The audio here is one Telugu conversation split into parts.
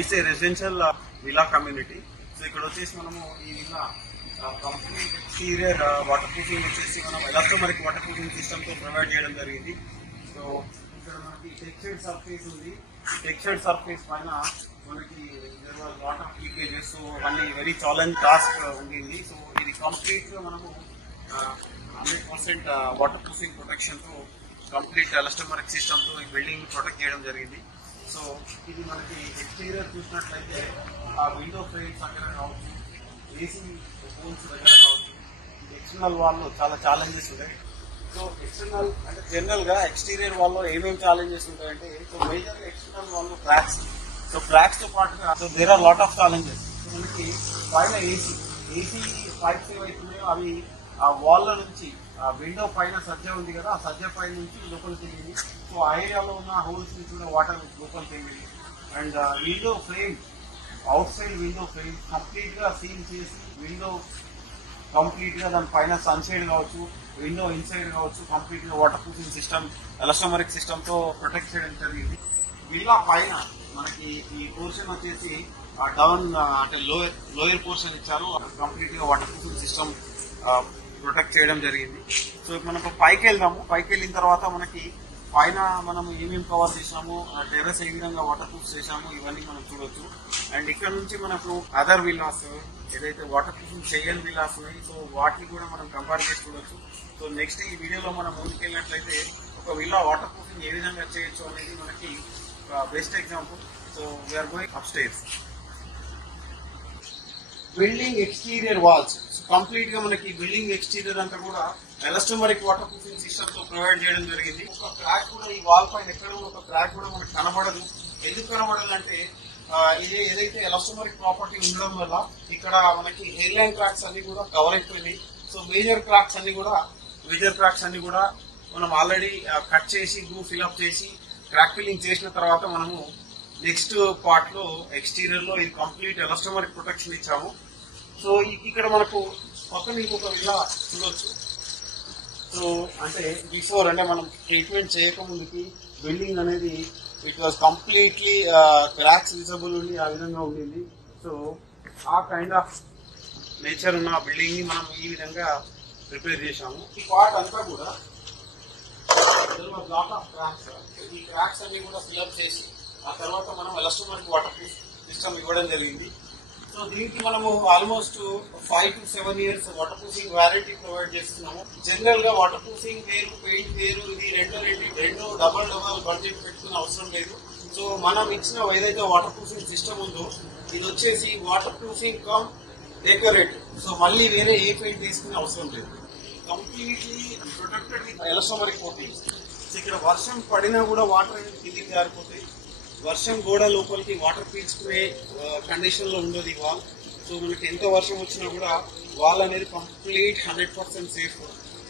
It's a residential villa community. So ఇక్కడ వచ్చేసి మనము ఈ villa complete exterior waterproofing వచ్చేసి మనం ఎలాస్టోమరిక్ వాటర్ ప్రూఫింగ్ సిస్టమ్ తో ప్రొవైడ్ చేయడం జరిగింది. సో ఇక్కడ మనకి టెక్స్చర్డ్ సర్ఫేస్ ఉంది. టెక్స్చర్డ్ సర్ఫేస్ పైన మనకి లాట్ ఆఫ్ లీకేజెస్, సో అవన్నీ వెరీ ఛాలెంజ్ టాస్క్ ఉండింది. సో ఇది కంప్లీట్ గా మనము 100% వాటర్ ప్రూఫింగ్ ప్రొటెక్షన్ తో కంప్లీట్ ఎలాస్టోమరిక్ సిస్టమ్ తో ఈ బిల్డింగ్ ప్రొటెక్ట్ చేయడం జరిగింది. సో ఇది మనకి ఎక్స్టీరియర్ చూసినట్లయితే ఆ విండో ఫ్రేమ్స్ దగ్గర కావచ్చు, ఏసీ హోల్స్ దగ్గర కావచ్చు, ఎక్స్టర్నల్ వాల్లో చాలా ఛాలెంజెస్ ఉంటాయి. సో ఎక్స్టర్నల్ అంటే జనరల్ గా ఎక్స్టీరియర్ వాల్లో ఏమేమి ఛాలెంజెస్ ఉంటాయంటే, సో మేజర్ ఎక్స్టర్నల్ వాల్లో క్రాక్స్. సో క్రాక్స్ తో పాటుగా so there are lot of challenges. మనకి పైన ఏసీ పైప్స్ ఏవైతున్నాయో అవి ఆ వాల్ నుంచి ఆ విండో పైన సజ్జ ఉంది కదా, ఆ సజ్జ పై నుంచి లోపలికి వెళ్ళింది. సో ఆ ఏరియాలో ఉన్న హోల్స్ నుంచి కూడా వాటర్ లోపలికి వెళ్ళింది. And window frame, out side window frame complete గా సీల్ చేసి విండో కంప్లీట్ గా దాని పైన సన్సైడ్ కావచ్చు, విండో ఇన్సైడ్ కావచ్చు, కంప్లీట్ గా వాటర్ ప్రూఫింగ్ సిస్టమ్ ఎలాస్టోమరిక్ సిస్టమ్ తో ప్రొటెక్ట్ చేయడం జరిగింది. విల్లా పైన మనకి ఈ పోర్షన్ వచ్చేసి డౌన్ అంటే లోయర్ పోర్షన్ ఇచ్చారు, కంప్లీట్ గా వాటర్ ప్రూఫింగ్ సిస్టమ్ ప్రొటెక్ట్ చేయడం జరిగింది. సో మనం పైకి వెళ్దాము. పైకి వెళ్ళిన తర్వాత మనకి పైన మనం ఏమేమి కవర్ చేసాము, టెర్రస్ ఏ విధంగా వాటర్ ప్రూఫ్ చేసాము, ఇవన్నీ మనం చూడొచ్చు. అండ్ ఇక్కడ నుంచి మనకు అదర్ విల్లాస్ ఏదైతే వాటర్ ప్రూఫింగ్ చేయని విల్లాస్ ఉన్నాయి, సో వాటిని కూడా మనం కంపేర్ చేసి చూడొచ్చు. సో నెక్స్ట్ ఈ వీడియోలో మనం ముందుకెళ్ళినట్లయితే ఒక విల్లా వాటర్ ప్రూఫింగ్ ఏ విధంగా చేయొచ్చు అనేది మనకి best example. So we're going upstairs. Building exterior walls complete గా మనకి బిల్డింగ్ ఎక్స్టీరియర్ అంతా కూడా ఎలాస్టోమరిక్ వాటర్ ప్రూఫింగ్ సిస్టమ్ తో ప్రొవైడ్ చేయడం జరిగింది. ఒక క్రాక్ కూడా ఈ వాల్ పైన ఎక్కడ ఒక క్రాక్ కూడా మనకి కనబడదు. ఎందుకు కనబడదు అంటే ఇది ఏదైతే ఎలాస్టోమరిక్ ప్రాపర్టీ ఉండడం వల్ల ఇక్కడ మనకి హెయిర్ లైన్ క్రాక్స్ అన్ని కూడా కవర్ అయిపోయినాయి. సో మేజర్ క్రాక్స్ అన్ని కూడా మనం ఆల్రెడీ కట్ చేసి గ్లూ ఫిల్అప్ చేసి క్రాక్ ఫిల్లింగ్ చేసిన తర్వాత మనము నెక్స్ట్ పార్ట్ లో ఎక్స్టీరియర్ లో ఇది కంప్లీట్ ఎలాస్టోమరిక్ ప్రొటెక్షన్ ఇచ్చాము. సో ఇక్కడ మనకు పక్కన ఇంకొక విల్లా చూడొచ్చు. సో అంటే బిఫోర్ అంటే మనం ట్రీట్మెంట్ చేయకముందుకి బిల్డింగ్ అనేది it was completely cracks visible ఉండి ఆ విధంగా ఉండింది. సో ఆ కైండ్ ఆఫ్ నేచర్ ఉన్న బిల్డింగ్ ని మనం ఈ విధంగా ప్రిపేర్ చేశాము. ఈ పార్ట్ అంతా కూడా లాట్ ఆఫ్ క్రాక్స్, ఈ క్రాక్స్ అన్ని కూడా ఫిల్అప్ చేసి ఆ తర్వాత మనం ఎలాస్టోమరిక్ వాటర్ ప్రూఫ్ సిస్టమ్ ఇవ్వడం జరిగింది. సో దీనికి మనము almost 5 to 7 years water proofing warranty provide చేస్తున్నాము. జనరల్ గా వాటర్ ప్రూఫింగ్ వేరు, పెయింట్ వేరు, ఇది రెండు డబల్ బడ్జెట్ పెట్టుకునే అవసరం లేదు. సో మనం ఇచ్చిన ఏదైతే వాటర్ ప్రూఫింగ్ సిస్టమ్ ఉందో ఇది వచ్చేసి waterproofing cum decorative. So మళ్ళీ వేరే ఏ పెయింట్ తీసుకునే అవసరం లేదు. Completely protected with elastomeric coating. So ఇక్కడ వర్షం పడినా కూడా వాటర్ అనేది కిందికి జారిపోతాయి. వర్షం గోడ లోపలికి వాటర్ పీల్చుకునే కండిషన్ లో ఉండదు ఈ వాల్. సో మనకి ఎంత వర్షం వచ్చినా కూడా వాల్ అనేది కంప్లీట్ 100% సేఫ్.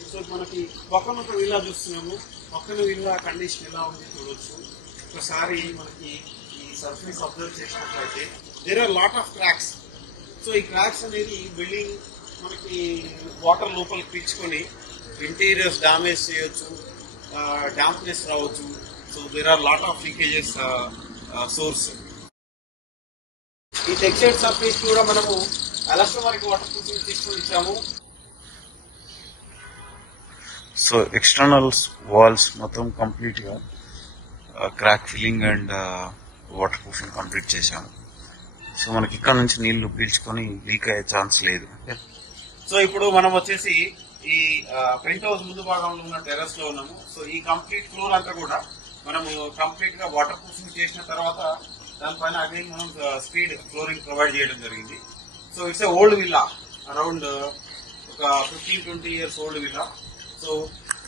సో మనకి పక్కన ఒక విల్లా చూస్తున్నాము. పక్కన విల్లా కండిషన్ ఎలా ఉంది చూడొచ్చు. ఒకసారి మనకి ఈ సర్ఫేస్ అబ్జర్వ్ చేసినట్లయితే there are lot of cracks. So ఈ క్రాక్స్ అనేది బిల్డింగ్ మనకి వాటర్ లోపలికి పీల్చుకొని ఇంటీరియర్స్ డామేజ్ చేయొచ్చు, డాంప్నెస్ రావచ్చు. So there are lot of leakages source. ఈ టెక్స్చర్డ్ సర్ఫేస్ కూడా మనము ఎలాస్టోమరిక్ వాటర్ ప్రూఫింగ్ సిస్టమ్ ఇచ్చాము. సో ఎక్స్టర్నల్ వాల్స్ మొత్తం కంప్లీట్ గా crack filling and waterproofing complete చేశాము. సో మనకి ఇక్కడ నుంచి నీళ్లు పీల్చుకొని లీక్ అయ్యే ఛాన్స్ లేదు. సో ఇప్పుడు మనం వచ్చేసి ఈ పెంట్ హౌస్ ముందు భాగంలో ఉన్న టెర్రస్ లో ఉన్నాము. సో ఈ కంప్లీట్ ఫ్లోర్ అంతా కూడా మనము కంప్లీట్ గా వాటర్ ప్రూఫింగ్ చేసిన తర్వాత దానిపైన అగైన్ మనం స్పీడ్ ఫ్లోరింగ్ ప్రొవైడ్ చేయడం జరిగింది. So it's a old villa, around ఒక 15-20 years ఓల్డ్ విల్లా. సో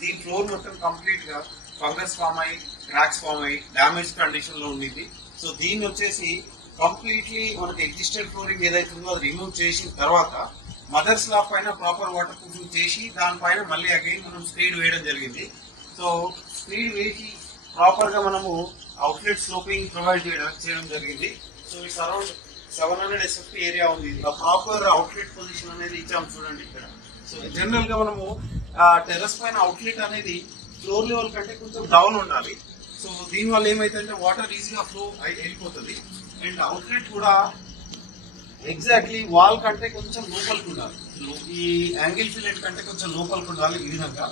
దీని ఫ్లోర్ మొత్తం కంప్లీట్ గా ఫంగస్ ఫామ్ అయ్యి, క్రాక్స్ ఫామ్ అయ్యి, డామేజ్ కండిషన్ లో ఉండింది. సో దీన్ని వచ్చేసి కంప్లీట్లీ మనకి ఎగ్జిస్టెడ్ ఫ్లోరింగ్ ఏదైతే ఉందో అది రిమూవ్ చేసిన తర్వాత మదర్ స్లాబ్ పైన ప్రాపర్ వాటర్ ప్రూఫింగ్ చేసి దానిపైన మళ్ళీ అగైన్ మనం స్క్రీడ్ వేయడం జరిగింది. సో స్క్రీడ్ వేసి ప్రాపర్ గా మనము అవుట్లెట్ స్లోపింగ్ ప్రొవైడ్ చేయడం జరిగింది. So it's around 700 SFT area ఉంది. ప్రాపర్ అవుట్లెట్ పొజిషన్ అనేది ఇచ్చాము చూడండి ఇక్కడ. సో జనరల్ గా మనము టెర్రస్ పైన అవుట్లెట్ అనేది ఫ్లోర్ లెవెల్ కంటే కొంచెం డౌన్ ఉండాలి. సో దీని వల్ల ఏమైతే వాటర్ ఈజీగా ఫ్లో వెళ్ళిపోతుంది. అండ్ అవుట్లెట్ కూడా ఎగ్జాక్ట్లీ వాల్ కంటే కొంచెం లోపలికి ఉండాలి. ఈ యాంగిల్ ఫిలెట్ కంటే కొంచెం లోపలికి ఉండాలి ఈ విధంగా.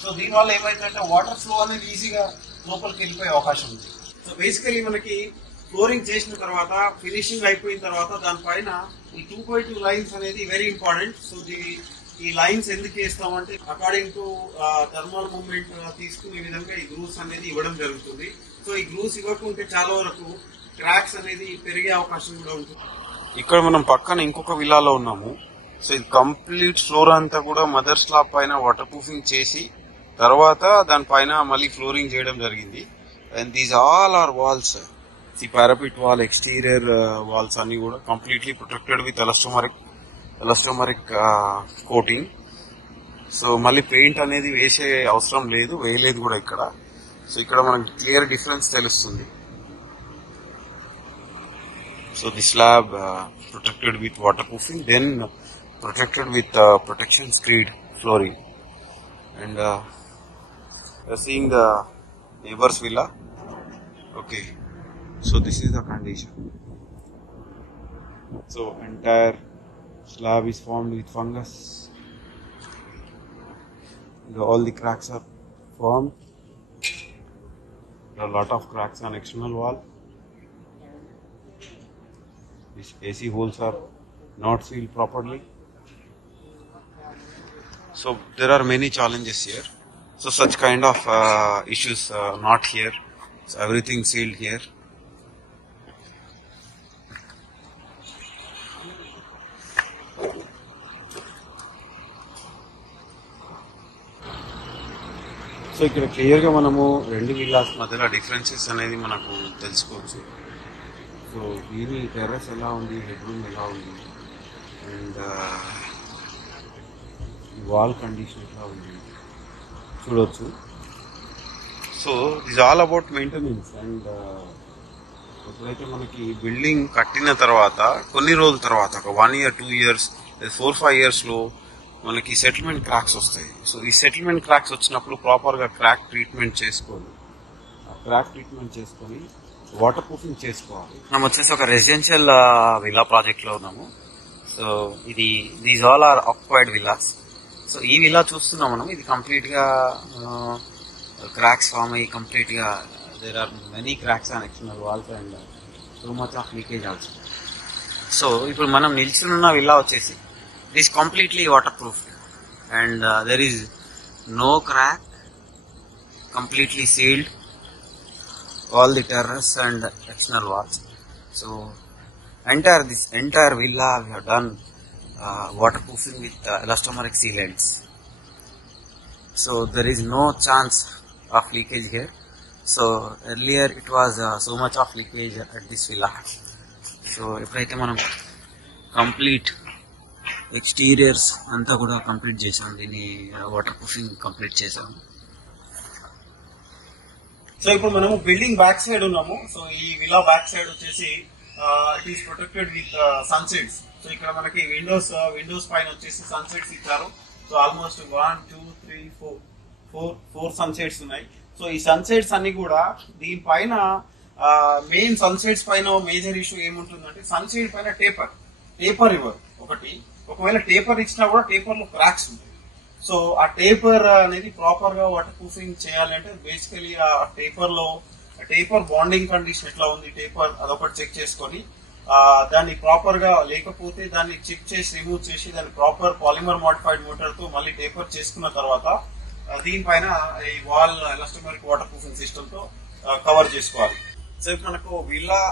సో దీనివల్ల ఏమైందంటే వాటర్ ఫ్లో అనేది ఈజీగా లోపలికి వెళ్ళిపోయే అవకాశం ఉంది. సో బేసికలీ మనకి ఫ్లోరింగ్ చేసిన తర్వాత ఫినిషింగ్ అయిపోయిన తర్వాత దానిపైన ఈ 2x2 లైన్స్ అనేది వెరీ ఇంపార్టెంట్. సో ఈ లైన్స్ ఎందుకు వేస్తామంటే అకార్డింగ్ టు థర్మల్ మూవ్మెంట్ తీసుకునే విధంగా ఈ గ్రూవ్స్ అనేది ఇవ్వడం జరుగుతుంది. సో ఈ గ్రూవ్స్ ఇవ్వకుంటే చాలా వరకు క్రాక్స్ అనేది పెరిగే అవకాశం కూడా ఉంటుంది. ఇక్కడ మనం పక్కన ఇంకొక విల్లాలో ఉన్నాము. సో ఇది కంప్లీట్ ఫ్లోర్ అంతా కూడా మదర్ స్లాబ్ పైన వాటర్ ప్రూఫింగ్ చేసి తర్వాత దానిపైన మళ్ళీ ఫ్లోరింగ్ చేయడం జరిగింది. And these all are walls. ఈ పారాపిట్ వాల్, ఎక్స్టీరియర్ వాల్స్ అన్ని కూడా completely protected with elastomeric coating. So మళ్ళీ పెయింట్ అనేది వేసే అవసరం లేదు, వేయలేదు కూడా ఇక్కడ. సో ఇక్కడ మనకి క్లియర్ డిఫరెన్స్ తెలుస్తుంది. So the slab protected with waterproofing, then protected with protection screed flooring. And you're seeing the neighbor's villa. Okay, so this is the condition. So entire slab is formed with fungus. All the cracks are formed. There are a lot of cracks on external wall. These AC holes are not sealed properly. So there are many challenges here. So such kind of issues not here. So everything sealed here. So ఇక్కడ క్లియర్ గా మనము రెండు విల్లాస్ మధ్యలో డిఫరెన్సెస్ అనేది మనకు తెలుసుకోవచ్చు. సో దీని టెర్రస్ ఎలా ఉంది, హెడ్ రూమ్ ఎలా ఉంది, అండ్ వాల్ కండిషన్ ఎలా ఉంది చూడవచ్చు. So this all about maintenance. And ఎప్పుడైతే మనకి బిల్డింగ్ కట్టిన తర్వాత కొన్ని రోజుల తర్వాత ఒక 1 year 2 years 4-5 yearsలో మనకి సెటిల్మెంట్ క్రాక్స్ వస్తాయి. సో ఈ సెటిల్మెంట్ క్రాక్స్ వచ్చినప్పుడు ప్రాపర్గా క్రాక్ ట్రీట్మెంట్ చేసుకొని వాటర్ ప్రూఫింగ్ చేసుకోవాలి. మనం వచ్చేసి ఒక రెసిడెన్షియల్ విల్లా ప్రాజెక్ట్ లో ఉన్నాము. సో ఇది these all are occupied villas. So ఈ విల్లా చూస్తున్నాం మనం. ఇది కంప్లీట్ గా క్రాక్స్ ఫామ్ అయ్యి కంప్లీట్ గా there are many cracks on external walls and so much of leakage also. So ఇప్పుడు మనం నిల్చున్న విల్లా వచ్చేసి it is completely waterproof and there is no crack, completely sealed all the terrace and external walls. So this entire villa we have done waterproofing with elastomeric sealants. So there is no chance of leakage here. So earlier it was so much of leakage at this villa. So eppadaithe manam complete exteriors anta kuda complete chesam, dini waterproofing complete chesam. So ఇప్పుడు మనము బిల్డింగ్ బ్యాక్ సైడ్ ఉన్నాము. సో ఈ విల్లా బ్యాక్ సైడ్ వచ్చేసి it is protected with sunsets. So ఇక్కడ మనకి విండోస్ పైన వచ్చేసి సన్సెట్స్ ఇచ్చారు. సో ఆల్మోస్ట్ 1 2 3 4 సన్సెట్స్ ఉన్నాయి. సో ఈ సన్సెట్స్ అన్ని కూడా దీనిపైన మెయిన్ సన్సెట్స్ పైన మేజర్ ఇష్యూ ఏముంటుందంటే సన్సెట్ పైన టేపర్ ఇవ్వరు ఒకటి. ఒకవేళ టేపర్ ఇచ్చినా కూడా టేపర్ లో క్రాక్స్ ఉంటాయి. సో ఆ టేపర్ అనేది ప్రాపర్ గా వాటర్ ప్రూఫింగ్ చేయాలంటే బేసికలీ ఆ టేపర్ బాండింగ్ కండిషన్ ఎట్లా ఉంది, టేపర్ అదొకటి చెక్ చేసుకొని దాన్ని ప్రాపర్ గా లేకపోతే దాన్ని చెక్ చేసి రిమూవ్ చేసి దాన్ని ప్రాపర్ పాలిమర్ మోడిఫైడ్ మోటార్ తో మళ్ళీ టేపర్ చేసుకున్న తర్వాత దీనిపైన ఈ వాల్ ఎలాస్టోమరిక్ వాటర్ ప్రూఫింగ్ సిస్టమ్ తో కవర్ చేసుకోవాలి. సో ఇప్పుడు మనకు విల్లా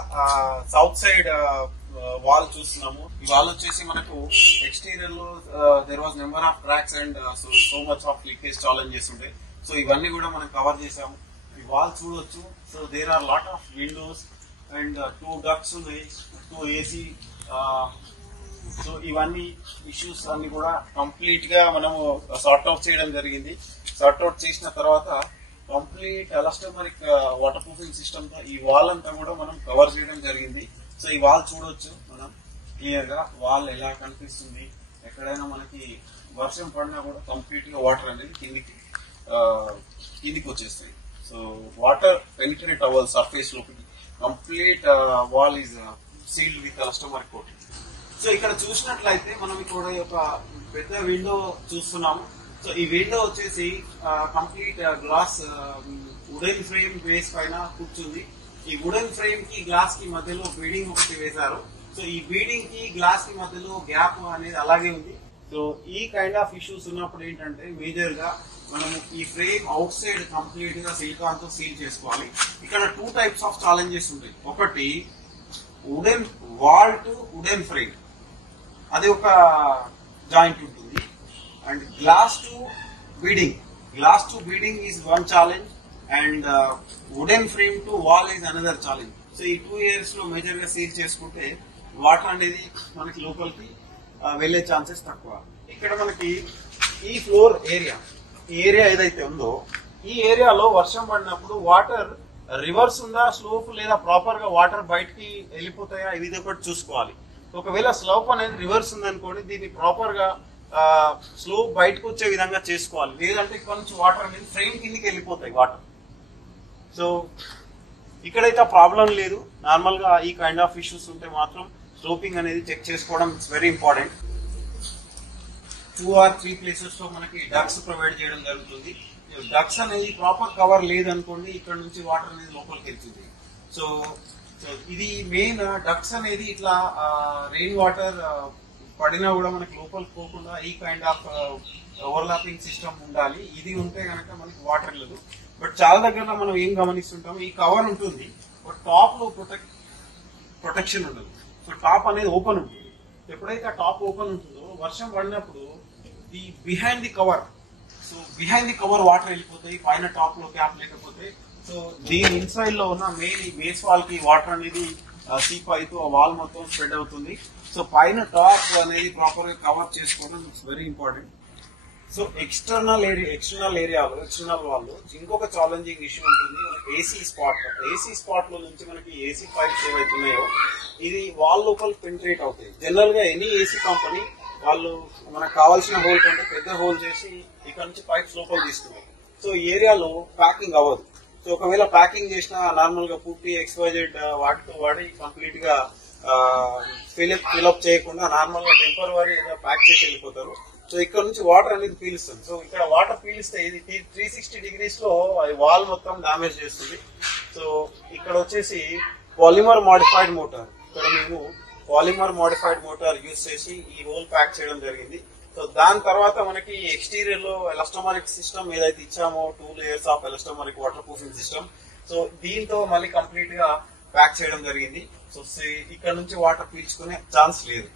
సౌత్ సైడ్ వాల్ చూస్తున్నాము. ఈ వాల్ వచ్చేసి మనకు ఎక్స్టీరియర్ లో there was number of tracks and so much of leakage challenges ఉంటాయి. సో ఇవన్నీ కూడా మనం కవర్ చేసాము. ఈ వాల్ చూడొచ్చు. So there are lot of windows and 2 ducts ఉన్నాయి, 2 AC. సో ఇవన్నీ ఇష్యూస్ అన్ని కూడా కంప్లీట్ గా మనము సార్ట్అవుట్ చేయడం జరిగింది. సార్ట్అవుట్ చేసిన తర్వాత కంప్లీట్ ఎలాస్టోమరిక్ వాటర్ ప్రూఫింగ్ సిస్టమ్ తో ఈ వాల్ అంతా కూడా మనం కవర్ చేయడం జరిగింది. సో ఈ వాల్ చూడొచ్చు మనం క్లియర్ గా వాల్ ఎలా కనిపిస్తుంది. ఎక్కడైనా మనకి వర్షం పడినా కూడా కంప్లీట్ గా వాటర్ అనేది కిందికి వచ్చేస్తాయి. సో వాటర్ పెనిట్రేట్ అవ్వాలి సర్ఫేస్ లోకి. Complete wall is sealed with elastomeric coating. So ఇక్కడ చూసినట్లయితే మనం ఇక్కడ ఒక పెద్ద విండో చూస్తున్నాము. సో ఈ విండో వచ్చేసి complete glass wooden frame base పైన కూర్చుంది. ఈ వుడెన్ ఫ్రేమ్ కి గ్లాస్ కి మధ్యలో బీడింగ్ ఒకటి వేశారు. సో ఈ బీడింగ్ కి గ్లాస్ కి మధ్యలో గ్యాప్ అనేది అలాగే ఉంది. సో ఈ కైండ్ ఆఫ్ ఇష్యూస్ ఉన్నప్పుడు ఏంటంటే మేజర్ గా మనము ఈ ఫ్రేమ్ అవుట్ సైడ్ కంప్లీట్ గా సిలికాన్ తో సీల్ చేసుకోవాలి. ఇక్కడ 2 టైప్స్ ఆఫ్ ఛాలెంజెస్ ఉంటాయి. ఒకటి wooden wall to wooden frame, అది ఒక జాయింట్ ఉంటుంది. And glass to beading is one challenge and wooden frame to wall is another challenge. So ఈ 2 years లో మేజర్ గా సీల్ చేసుకుంటే వాటర్ అనేది మనకి లోపలికి వెళ్లే ఛాన్సెస్ తక్కువ. ఇక్కడ మనకి ఈ ఫ్లోర్ ఏరియా, ఈ ఏరియా ఏదైతే ఉందో ఈ ఏరియాలో వర్షం పడినప్పుడు వాటర్ రివర్స్ ఉందా స్లోప్ లేదా ప్రాపర్ గా వాటర్ బయటికి వెళ్ళిపోతాయా ఇది ఒకటి చూసుకోవాలి. ఒకవేళ స్లోప్ అనేది రివర్స్ ఉందనుకోండి దీన్ని ప్రాపర్ గా స్లోప్ బయటకు వచ్చే విధంగా చేసుకోవాలి. లేదంటే ఇక్కడ నుంచి వాటర్ అనేది ఫ్రేమ్ కిందికి వెళ్ళిపోతాయి వాటర్. సో ఇక్కడైతే ప్రాబ్లం లేదు. నార్మల్ గా ఈ కైండ్ ఆఫ్ ఇష్యూస్ ఉంటే మాత్రం స్లోపింగ్ అనేది చెక్ చేసుకోవడం it's very important. 2 or 3 places లో మనకి డక్స్ ప్రొవైడ్ చేయడం జరుగుతుంది. డక్స్ అనేది ప్రాపర్ కవర్ లేదనుకోండి ఇక్కడ నుంచి వాటర్ అనేది లోపలికి వెళ్తుంది. సో ఇది మెయిన్ డక్స్ అనేది ఇట్లా రెయిన్ వాటర్ పడినా కూడా మనకి లోపలికి పోకుండా ఈ కైండ్ ఆఫ్ ఓవర్లాపింగ్ సిస్టమ్ ఉండాలి. ఇది ఉంటే కనుక మనకి వాటర్ లేదు. బట్ చాలా దగ్గర మనం ఏం గమనిస్తుంటాం, ఈ కవర్ ఉంటుంది బట్ టాప్ లో ప్రొటెక్షన్ ఉండదు. సో టాప్ అనేది ఓపెన్ ఉంటుంది. ఎప్పుడైతే ఆ టాప్ ఓపెన్ ఉంటుందో వర్షం పడినప్పుడు ఈ బిహైండ్ ది కవర్ వాటర్ వెళ్ళిపోతాయి పైన టాప్ లో క్యాప్ లేకపోతే. సో దీని ఇన్సైడ్ లో ఉన్న మెయిన్ ఈ బేస్ వాల్ కి వాటర్ అనేది సీప్ అవుతూ ఆ వాల్ మొత్తం స్ప్రెడ్ అవుతుంది. సో పైన టాప్ అనేది ప్రాపర్ గా కవర్ చేసుకోవడం it's very important. So external wall ఇంకొక ఛాలెంజింగ్ ఇష్యూ ఉంటుంది. ఏసీ స్పాట్ లో నుంచి మనకి ఏసీ పైప్స్ ఏవైతే ఉన్నాయో ఇది వాల్ లోపల పెనిట్రేట్ అవుతాయి. జనరల్ గా ఎనీ ఏసీ కంపెనీ వాళ్ళు మనకు కావాల్సిన హోల్ కంటే పెద్ద హోల్ చేసి ఇక్కడ నుంచి పైప్స్ లోపల తీసుకున్నారు. సో ఈ ఏరియాలో ప్యాకింగ్ అవ్వదు. సో ఒకవేళ ప్యాకింగ్ చేసినా నార్మల్ గా పూర్తి XYZ వాటితో వాడి కంప్లీట్ గా ఫిల్అప్ చేయకుండా నార్మల్ గా టెంపరరీ ప్యాక్ చేసి వెళ్ళిపోతారు. సో ఇక్కడ నుంచి వాటర్ అనేది పీలుస్తుంది. సో ఇక్కడ వాటర్ పీలిస్తే ఇది 360 degrees లో వాల్ మొత్తం డామేజ్ చేస్తుంది. సో ఇక్కడ వచ్చేసి పాలిమర్ మోడిఫైడ్ మోటార్, ఇక్కడ మేము పాలిమర్ మోడిఫైడ్ మోటార్ యూజ్ చేసి ఈ హోల్ ప్యాక్ చేయడం జరిగింది. సో దాని తర్వాత మనకి ఎక్స్టీరియర్ లో ఎలాస్టోమరిక్ సిస్టమ్ ఏదైతే ఇచ్చామో 2 layers of elastomeric waterproofing system, so దీంతో మళ్ళీ కంప్లీట్ గా ప్యాక్ చేయడం జరిగింది. సో ఇక్కడ నుంచి వాటర్ పీల్చుకునే ఛాన్స్ లేదు.